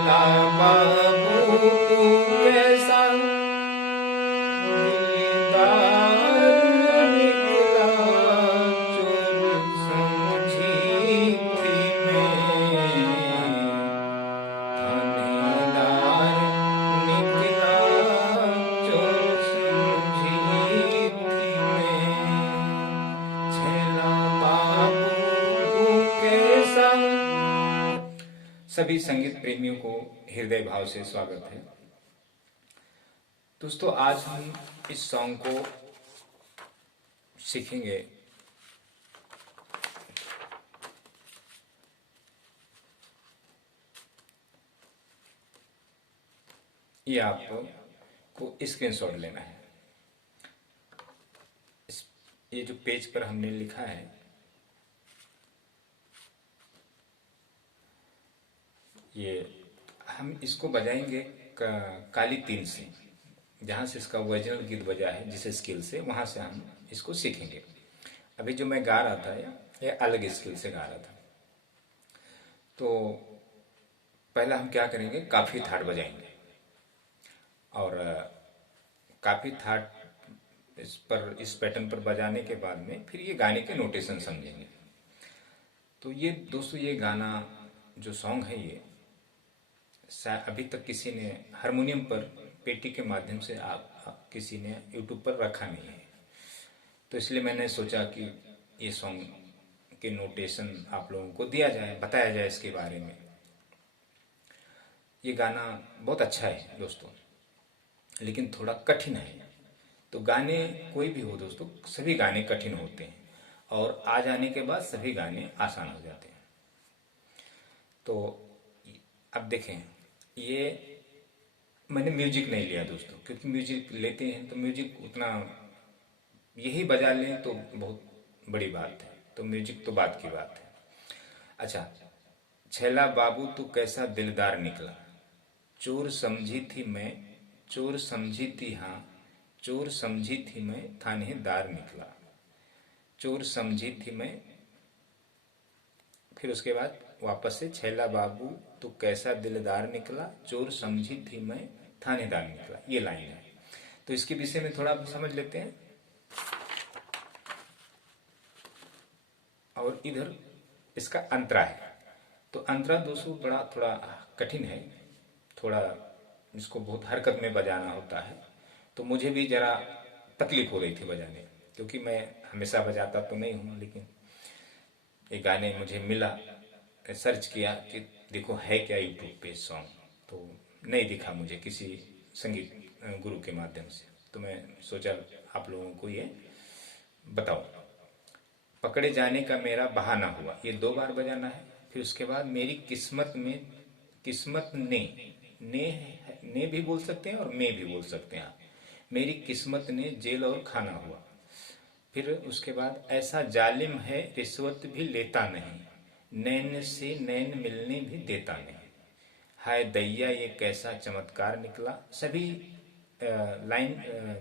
छैला बाबू तू कैसा दिलदार निकला, चोर समझी थी मैं, थानेदार निकला, चोर समझी थी मैं। छैला बाबू तू कैसा। सभी संगीत प्रेमियों को हृदय भाव से स्वागत है। दोस्तों, आज हम इस सॉन्ग को सीखेंगे। ये आपको स्क्रीनशॉट लेना है। ये जो पेज पर हमने लिखा है, ये हम इसको बजाएंगे काली तीन से, जहाँ से इसका ओरिजिनल गीत बजा है, जिस स्केल से, वहाँ से हम इसको सीखेंगे। अभी जो मैं गा रहा था ये अलग स्केल से गा रहा था। तो पहला हम क्या करेंगे, काफी थाट बजाएंगे, और काफी थाट इस पैटर्न पर बजाने के बाद में फिर ये गाने के नोटेशन समझेंगे। तो ये दोस्तों, ये गाना जो सॉन्ग है, ये अभी तक किसी ने हारमोनियम पर पेटी के माध्यम से किसी ने यूट्यूब पर रखा नहीं है। तो इसलिए मैंने सोचा कि ये सॉन्ग के नोटेशन आप लोगों को दिया जाए, बताया जाए इसके बारे में। ये गाना बहुत अच्छा है दोस्तों, लेकिन थोड़ा कठिन है। तो गाने कोई भी हो दोस्तों, सभी गाने कठिन होते हैं, और आ जाने के बाद सभी गाने आसान हो जाते हैं। तो अब देखें, ये मैंने म्यूजिक नहीं लिया दोस्तों, क्योंकि म्यूजिक लेते हैं तो म्यूजिक उतना, यही बजा लें तो बहुत बड़ी बात है, तो म्यूजिक तो बात की बात है। अच्छा, छैला बाबू तू कैसा दिलदार निकला, चोर समझी थी मैं, चोर समझी थी, हाँ चोर समझी थी मैं, थानेदार निकला, चोर समझी थी मैं। फिर उसके बाद वापस से, छैला बाबू तू कैसा दिलदार निकला, चोर समझी थी मैं, थानेदार निकला, ये लाइन है। तो इसके विषय में थोड़ा समझ लेते हैं। और इधर इसका अंतरा है। तो अंतरा दोस्तों बड़ा थोड़ा कठिन है, थोड़ा इसको बहुत हरकत में बजाना होता है। तो मुझे भी जरा तकलीफ हो रही थी बजाने, क्योंकि मैं हमेशा बजाता तो नहीं हूँ, लेकिन ये गाने मुझे मिला, सर्च किया कि देखो है क्या यूट्यूब पे सॉन्ग, तो नहीं दिखा मुझे किसी संगीत गुरु के माध्यम से। तो मैं सोचा आप लोगों को ये बताओ। पकड़े जाने का मेरा बहाना हुआ, ये 2 बार बजाना है। फिर उसके बाद मेरी किस्मत में, किस्मत ने भी बोल सकते हैं और मैं भी बोल सकते हैं आप। मेरी किस्मत ने जेल और खाना हुआ। फिर उसके बाद ऐसा जालिम है रिश्वत भी लेता नहीं, नैन से नैन मिलने भी देता नहीं, हाय दैया ये कैसा चमत्कार निकला। सभी लाइन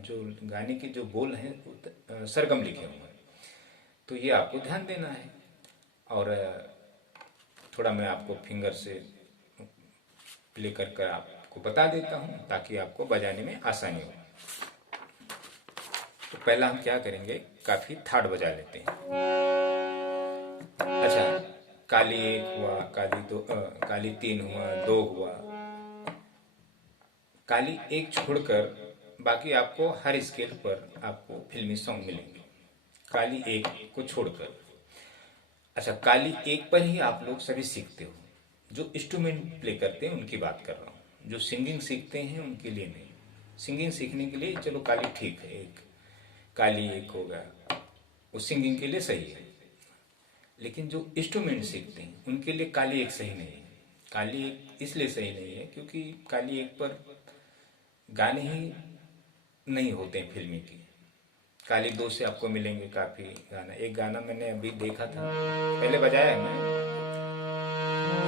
जो गाने के जो बोल हैं सरगम लिखे हुए हैं, तो ये आपको ध्यान देना है। और थोड़ा मैं आपको फिंगर से प्ले कर आपको बता देता हूँ, ताकि आपको बजाने में आसानी हो। तो पहला हम क्या करेंगे, काफी थाट बजा लेते हैं। अच्छा, काली 1 हुआ, काली 2, काली 3 हुआ, 2 हुआ। काली 1 छोड़कर बाकी आपको हर स्केल पर आपको फिल्मी सॉन्ग मिलेंगे, काली 1 को छोड़कर। अच्छा, काली 1 पर ही आप लोग सभी सीखते हो। जो इंस्ट्रूमेंट प्ले करते हैं उनकी बात कर रहा हूँ, जो सिंगिंग सीखते हैं उनके लिए नहीं। सिंगिंग सीखने के लिए चलो काली ठीक है, एक काली 1 होगा, वो सिंगिंग के लिए सही है। लेकिन जो इंस्ट्रूमेंट सीखते हैं उनके लिए काली 1 सही नहीं है। काली 1 इसलिए सही नहीं है क्योंकि काली 1 पर गाने ही नहीं होते हैं फिल्मी की। काली 2 से आपको मिलेंगे काफी गाना। एक गाना मैंने अभी देखा था, पहले बजाया है मैं,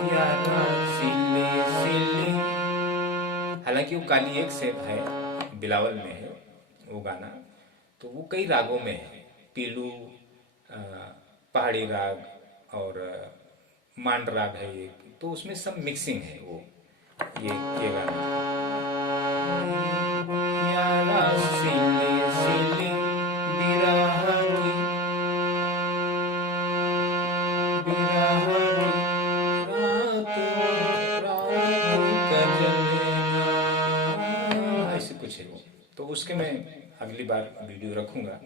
यारा सिले सिले, हालांकि वो काली 1 से है, बिलावल में है वो गाना। तो वो कई रागों में है, पीलू, पहाड़ी राग और मांड राग है एक, तो उसमें सब मिक्सिंग है वो। ये गाना यारा सिले सिले बिरह की रात रात कजलेना, ऐसे कुछ है वो। तो उसके मैं अगली बार वीडियो रखूंगा।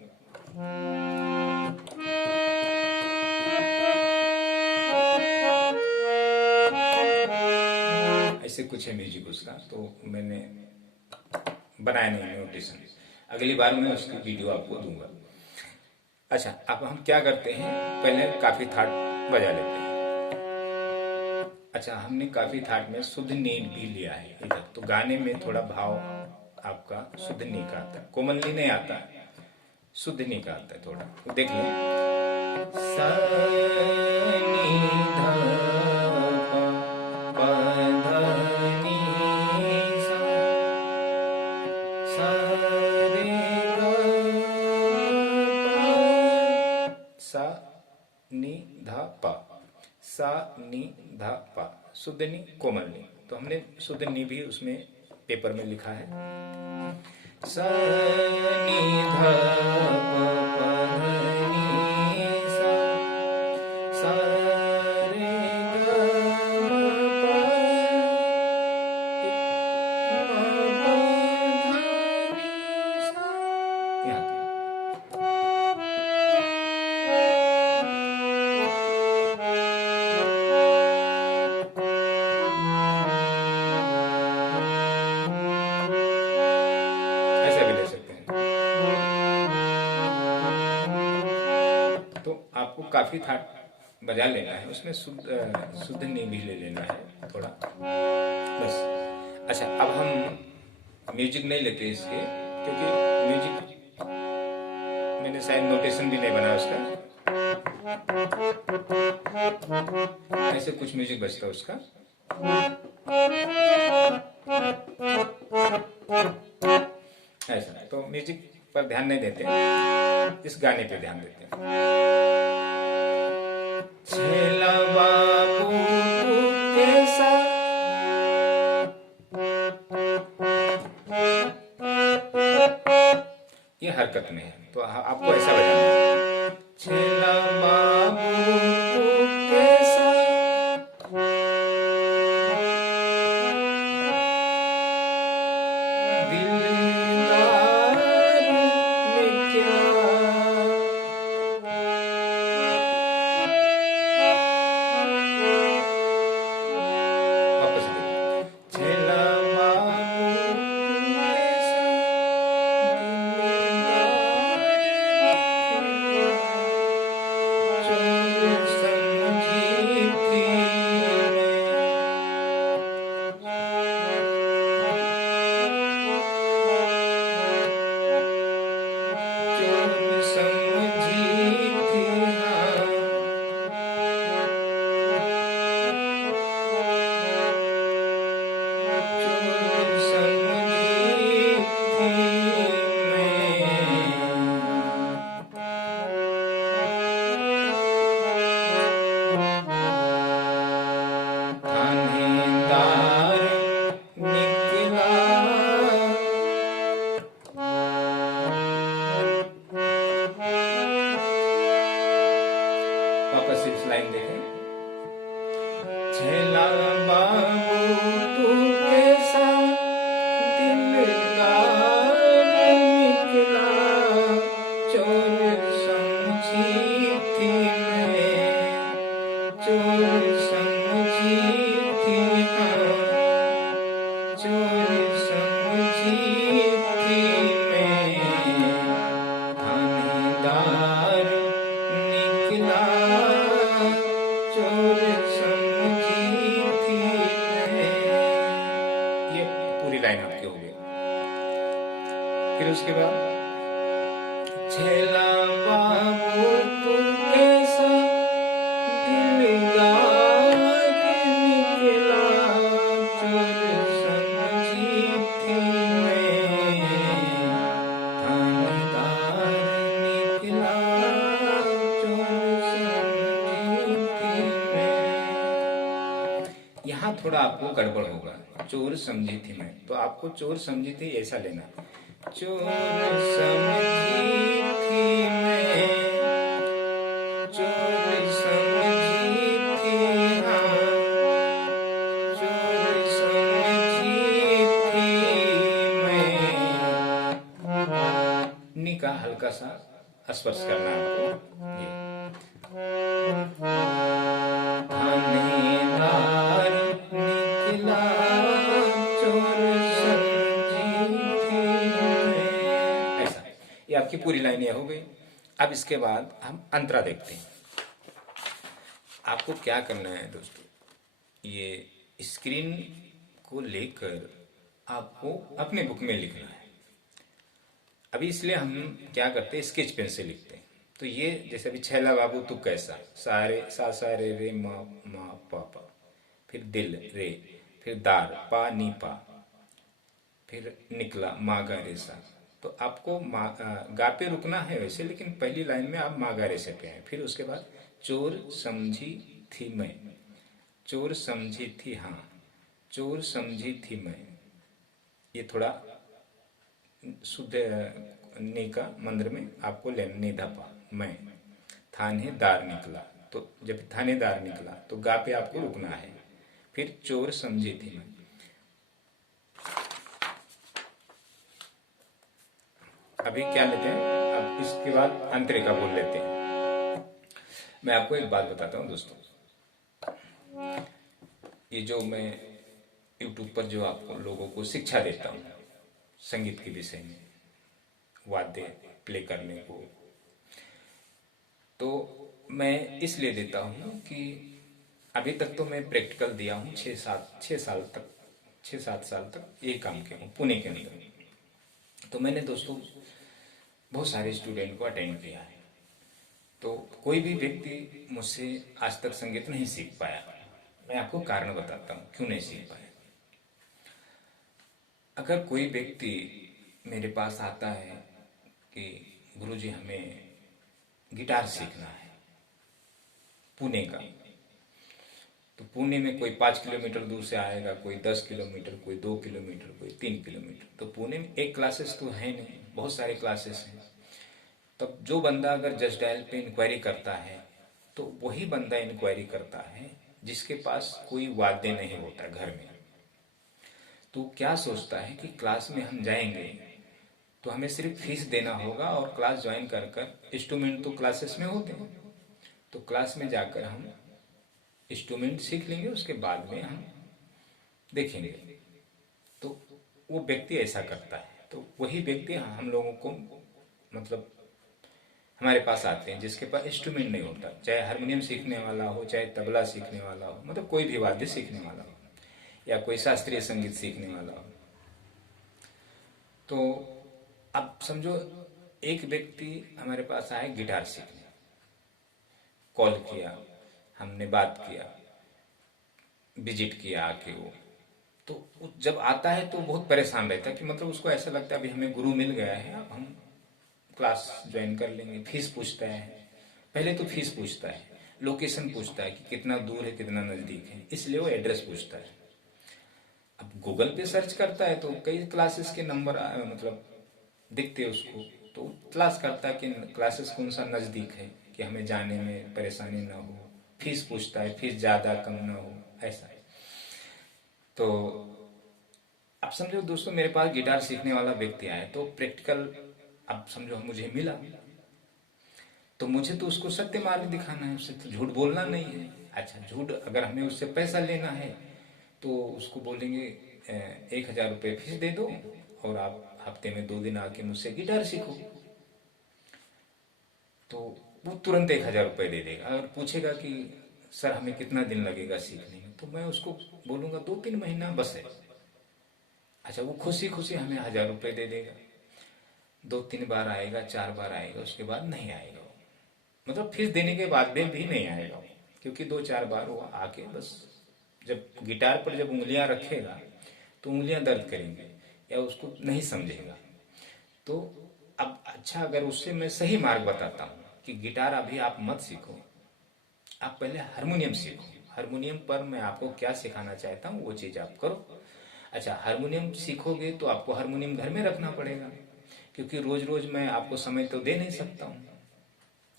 ऐसे कुछ है म्यूजिक उसका, तो मैंने बनाया नहीं नोटेशन। अगली बार मैं उसकी वीडियो आपको दूंगा। अच्छा, अब हम क्या करते हैं, पहले काफी थाट बजा लेते हैं। अच्छा, हमने काफी थाट में शुद्ध नींद भी लिया है इधर, तो गाने में थोड़ा भाव आपका शुद्ध नी का आता है, कोमल नी नहीं आता, शुद्ध नी का आता है थोड़ा। तो देख लें, सा नी धा पा धा नी सा, सा रे गा पा, सा नी धा पा, सा नी धा पा, शुद्ध नी कोमल नी। तो हमने शुद्ध नी भी उसमें पेपर में लिखा है, सा नी धा पा पा नी सा, सा रे गा पा, पा धा नी सा, यहाँ तक। ऐसा भी ले सकते हैं। तो आपको काफी थाट बजा लेना है, उसमें शुद्ध नी भी ले लेना है थोड़ा, बस। अच्छा, अब हम म्यूजिक नहीं लेते इसके, क्योंकि म्यूजिक मैंने शायद नोटेशन भी नहीं बनाया उसका। ऐसे कुछ म्यूजिक बजता है उसका, ऐसा। तो म्यूजिक पर ध्यान नहीं देते, इस गाने पे ध्यान देते हैं। छेला बाबू तू कैसा, ये हरकत में है, तो आपको ऐसा बजाना है, छेला बाबू तू कैसा, दिलदार निकला, वापस देखो, छेला बाबू कैसा, दिलदार निकला, चोर समझी थी चोर समझी थी, हाँ चोर समझी थी मैं, थानेदार निकला, वापस इस लाइन देखें, छेला बाबू तू कैसा, दिलदार निकला, चोर समझी थी मैं, चोर समझी थी, हाँ चोर समझी थी मैं, थानेदार निकला, चोर समझी थी मैं। ये पूरी लाइन आपकी हो गई। फिर उसके बाद, छेला बाबू तू कैसा, दिलदार निकला, चोर समझी थी मैं, थानेदार निकला, चोर समझी थी मैं। यहाँ थोड़ा आपको गड़बड़ होगा। चोर समझी थी मैं, तो आपको चोर समझी थी ऐसा लेना। चोर समझी थी मैं, चोर समझी थी, हाँ, चोर समझी थी मैं। नी का हल्का सा स्पर्श करना है आपको। ये थानेदार निकला, चोर समझी थी मैं। ऐसा, ये आपकी पूरी लाइन ये हो गई। अब इसके बाद हम अंतरा देखते हैं। आपको क्या करना है दोस्तों, ये स्क्रीन को लेकर आपको अपने बुक में लिखना है। अभी इसलिए हम क्या करते हैं, स्केच पेन से लिखते हैं। तो ये जैसे अभी छैला बाबू तू कैसा, सारे सा रे मा मा पा पा, फिर दिल रे, फिर दार पा नी पा, फिर निकला मा गा रे सा। तो आपको गा पे रुकना है वैसे, लेकिन पहली लाइन में आप मा गा रे से पे हैं। फिर उसके बाद चोर समझी थी मैं, चोर समझी थी, हाँ, चोर समझी थी मैं। ये थोड़ा शुद्ध ने का मंत्र में आपको लेना, निधा पा मैं, थानेदार निकला। तो जब थानेदार निकला तो गा पे आपको रुकना है। फिर चोर समझी थी मैं। अभी क्या लेते हैं, अब इसके बाद अंतरे का बोल लेते हैं। मैं आपको एक बात बताता हूँ दोस्तों, ये जो मैं यूट्यूब पर जो आपको लोगों को शिक्षा देता हूँ संगीत के विषय में, वाद्य प्ले करने को, तो मैं इसलिए देता हूँ कि अभी तक तो मैं प्रैक्टिकल दिया हूँ 6-7 साल तक ये काम किया हूँ पुणे के अंदर। तो मैंने दोस्तों बहुत सारे स्टूडेंट को अटेंड किया है। तो कोई भी व्यक्ति मुझसे आज तक संगीत नहीं सीख पाया। मैं आपको कारण बताता हूँ क्यों नहीं सीख पाया। अगर कोई व्यक्ति मेरे पास आता है कि गुरुजी हमें गिटार सीखना है पुणे का, तो पुणे में कोई 5 किलोमीटर दूर से आएगा, कोई 10 किलोमीटर, कोई 2 किलोमीटर, कोई 3 किलोमीटर। तो पुणे में एक क्लासेस तो है नहीं, बहुत सारे क्लासेस हैं। तब जो बंदा अगर जस्ट डायल पे इंक्वायरी करता है, तो वही बंदा इंक्वायरी करता है जिसके पास कोई वाद्य नहीं होता घर में। तो क्या सोचता है कि क्लास में हम जाएंगे तो हमें सिर्फ फीस देना होगा और क्लास ज्वाइन कर कर, इंस्ट्रूमेंट तो क्लासेस में होते हैं, तो क्लास में जाकर हम इंस्ट्रूमेंट सीख लेंगे, उसके बाद में हम देखेंगे। तो वो व्यक्ति ऐसा करता है। तो वही व्यक्ति हम लोगों को मतलब हमारे पास आते हैं जिसके पास इंस्ट्रूमेंट नहीं होता, चाहे हारमोनियम सीखने वाला हो, चाहे तबला सीखने वाला हो, मतलब कोई भी वाद्य सीखने वाला हो, या कोई शास्त्रीय संगीत सीखने वाला हो। तो अब समझो एक व्यक्ति हमारे पास आए गिटार सीखने, कॉल किया, हमने बात किया, विजिट किया आके वो, तो जब आता है तो बहुत परेशान रहता है कि मतलब उसको ऐसा लगता है अभी हमें गुरु मिल गया है, अब हम क्लास ज्वाइन कर लेंगे। फीस पूछता है, पहले तो फीस पूछता है, लोकेशन पूछता है कि कितना दूर है कितना नज़दीक है, इसलिए वो एड्रेस पूछता है। अब गूगल पे सर्च करता है तो कई क्लासेस के नंबर मतलब दिखते हैं उसको, तो क्लास करता है कि क्लासेस कौन सा नज़दीक है कि हमें जाने में परेशानी ना हो। फीस पूछता है, फीस ज़्यादा कम ना हो, ऐसा है। तो अब समझो दोस्तों मेरे पास गिटार सीखने वाला व्यक्ति आया, तो प्रैक्टिकल अब समझो मुझे मिला, तो मुझे तो उसको सत्य मार्ग दिखाना है, उससे तो झूठ बोलना नहीं है। अच्छा, झूठ अगर हमें उससे पैसा लेना है तो उसको बोलेंगे 1,000 रुपये फीस दे दो और आप हफ्ते में 2 दिन आके मुझसे गिटार सीखो, तो वो तुरंत 1,000 रुपये दे देगा। अगर पूछेगा कि सर हमें कितना दिन लगेगा सीखने में, तो मैं उसको बोलूँगा 2-3 महीना बस है। अच्छा, वो खुशी खुशी हमें 1,000 रुपये दे देगा। 2-3 बार आएगा, 4 बार आएगा, उसके बाद नहीं आएगा। मतलब फीस देने के बाद भी नहीं आएगा, क्योंकि 2-4 बार वो आके बस जब गिटार पर जब उंगलियां रखेगा तो उंगलियां दर्द करेंगे या उसको नहीं समझेगा। तो अब अच्छा, अगर उससे मैं सही मार्ग बताता हूँ कि गिटार अभी आप मत सीखो, आप पहले हारमोनियम सीखो। हारमोनियम पर मैं आपको क्या सिखाना चाहता हूँ वो चीज़ आप करो। अच्छा, हारमोनियम सीखोगे तो आपको हारमोनियम घर में रखना पड़ेगा, क्योंकि रोज रोज मैं आपको समय तो दे नहीं सकता हूँ।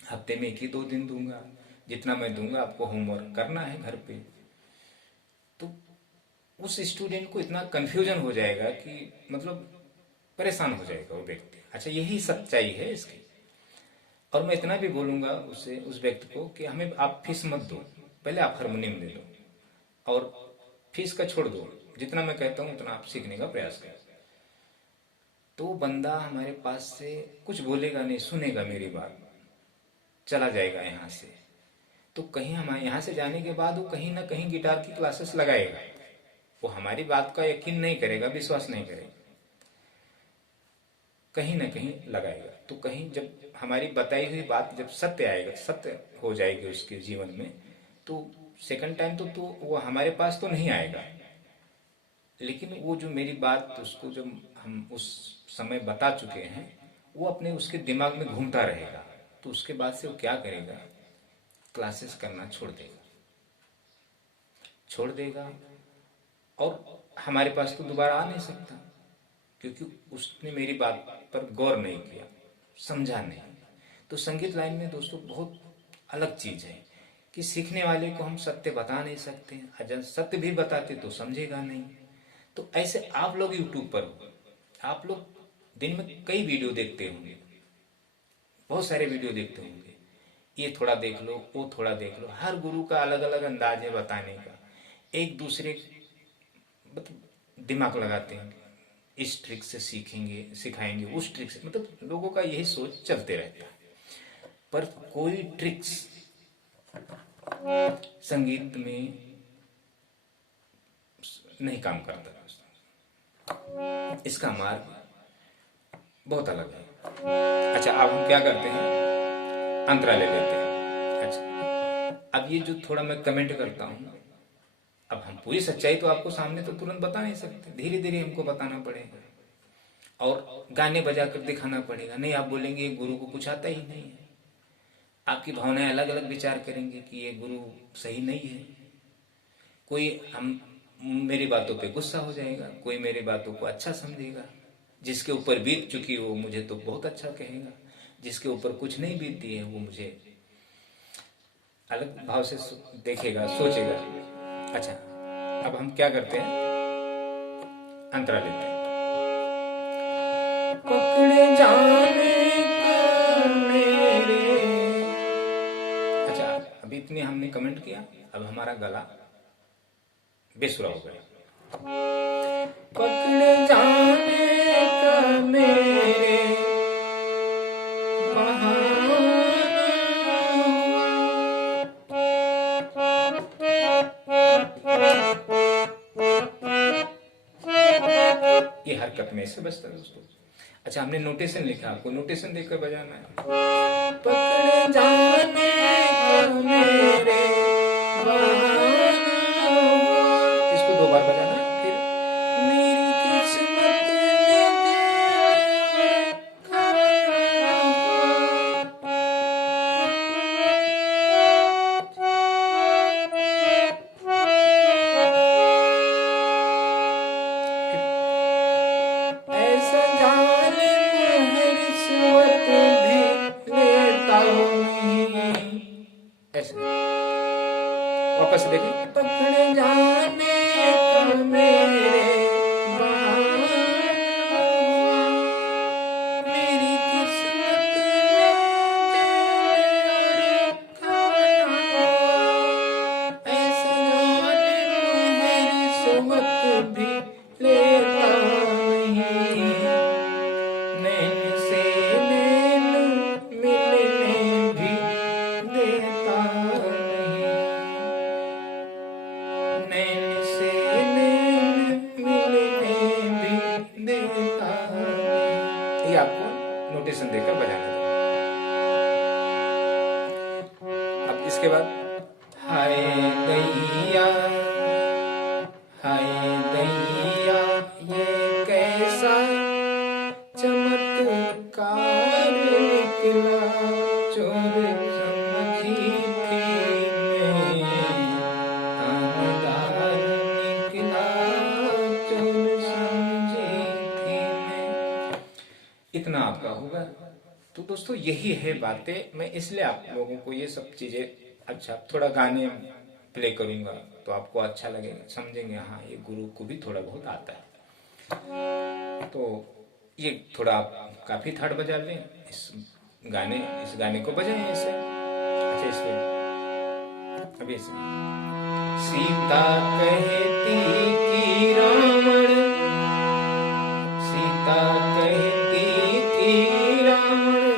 हफ्ते में 1 ही 2 दिन दूंगा, जितना मैं दूंगा आपको होमवर्क करना है घर पे। तो उस स्टूडेंट को इतना कंफ्यूजन हो जाएगा कि मतलब परेशान हो जाएगा वो व्यक्ति। अच्छा, यही सच्चाई है इसकी। और मैं इतना भी बोलूंगा उससे, उस व्यक्ति को, कि हमें आप फीस मत दो, पहले आप हारमोनियम दे दो और फीस का छोड़ दो, जितना मैं कहता हूँ उतना आप सीखने का प्रयास करो। तो बंदा हमारे पास से कुछ बोलेगा नहीं, सुनेगा मेरी बात, चला जाएगा यहाँ से। तो कहीं हमारे यहाँ से जाने के बाद वो कहीं ना कहीं गिटार की क्लासेस लगाएगा, वो हमारी बात का यकीन नहीं करेगा, विश्वास नहीं करेगा, कहीं ना कहीं लगाएगा। तो कहीं जब हमारी बताई हुई बात जब सत्य आएगा, सत्य हो जाएगी उसके जीवन में, तो सेकंड टाइम तो वो हमारे पास तो नहीं आएगा। लेकिन वो जो मेरी बात उसको जब हम उस समय बता चुके हैं, वो अपने उसके दिमाग में घूमता रहेगा। तो उसके बाद से वो क्या करेगा, क्लासेस करना छोड़ देगा और हमारे पास तो दोबारा आ नहीं सकता, क्योंकि उसने मेरी बात पर गौर नहीं किया, समझा नहीं। तो संगीत लाइन में दोस्तों बहुत अलग चीज है कि सीखने वाले को हम सत्य बता नहीं सकते, अगर सत्य भी बताते तो समझेगा नहीं। तो ऐसे आप लोग यूट्यूब पर हो, आप लोग दिन में कई वीडियो देखते होंगे, बहुत सारे वीडियो देखते होंगे, ये थोड़ा देख लो, वो थोड़ा देख लो, हर गुरु का अलग अलग अंदाज है बताने का। एक दूसरे दिमाग लगाते हैं, इस ट्रिक से सीखेंगे, सिखाएंगे, उस ट्रिक से, मतलब लोगों का यही सोच चलते रहता है। पर कोई ट्रिक्स संगीत में नहीं काम करता। इसका मार्ग बहुत अलग है। अच्छा, अब हम क्या करते हैं, अंतरा ले लेते हैं। अच्छा, अब ये जो थोड़ा मैं कमेंट करता हूँ, अब हम पूरी सच्चाई तो आपको सामने तो तुरंत बता नहीं सकते, धीरे धीरे हमको बताना पड़ेगा और गाने बजा कर दिखाना पड़ेगा। नहीं, आप बोलेंगे ये गुरु को कुछ आता ही नहीं है, आपकी भावनाएं अलग अलग विचार करेंगे कि ये गुरु सही नहीं है। कोई हम मेरी बातों पे गुस्सा हो जाएगा, कोई मेरी बातों को अच्छा समझेगा। जिसके ऊपर बीत चुकी हो मुझे तो बहुत अच्छा कहेगा, जिसके ऊपर कुछ नहीं बीतती है वो मुझे अलग भाव से देखेगा, सोचेगा। अच्छा, अब हम क्या करते हैं, अंतरा लेते हैं। पकड़े जाने का मेरे। अच्छा, अभी इतनी हमने कमेंट किया, अब हमारा गला बेसुरा हो गया। पकड़े जाने का मेरे ये हरकत में से बचता है दोस्तों। अच्छा, हमने नोटेशन लिखा, आपको नोटेशन देकर बजाना है। पकड़े जाने का मेरे, इसको 2 बार बजाना है। फिर मेरी किस्मत ऐसा जालिम है, रिश्वत भी लेता नहीं। ऐसे वापस से देखें। पकड़े जाने का मेरे मेरी किस्मत ऐसा जालिम है, रिश्वत भी लेता नहीं। नैन से नैन मिलने भी देता नहीं। नैन से नैन मिलने भी देता नहीं। ये आपको नोटेशन देकर बजाना है। अब इसके बाद हाय दैया, हाय दैया, ये कैसा चमत्कार निकला, चोर समझी थी मैं, आपका होगा। तो दोस्तों यही है बातें। मैं इसलिए आप लोगों को ये सब चीजें, अच्छा थोड़ा गाने प्ले करूंगा तो आपको अच्छा लगेगा, समझेंगे हाँ ये गुरु को भी थोड़ा बहुत आता है। तो ये थोड़ा आप काफी थर्ड बजा लें, इस गाने को बजाएं ऐसे। अच्छा इसमें अभी इसमें सीता कहती कि रावण, सीता कहती कि रावण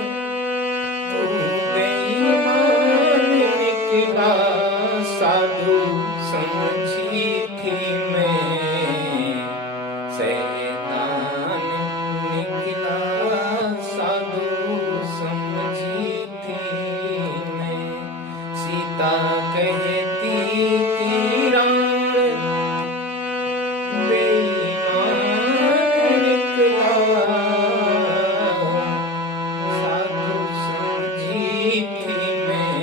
तू बेईमान निकला, साधु समझी थी मैं, शैतान निकला, साधु समझी थी मैं। सीता कहती कि रावण बेईमान निकला, साधु समझी थी मैं,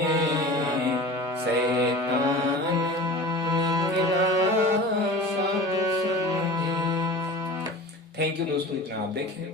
शैतान निकला, साधु समझी। थैंक यू दोस्तों, इतना आप देखें।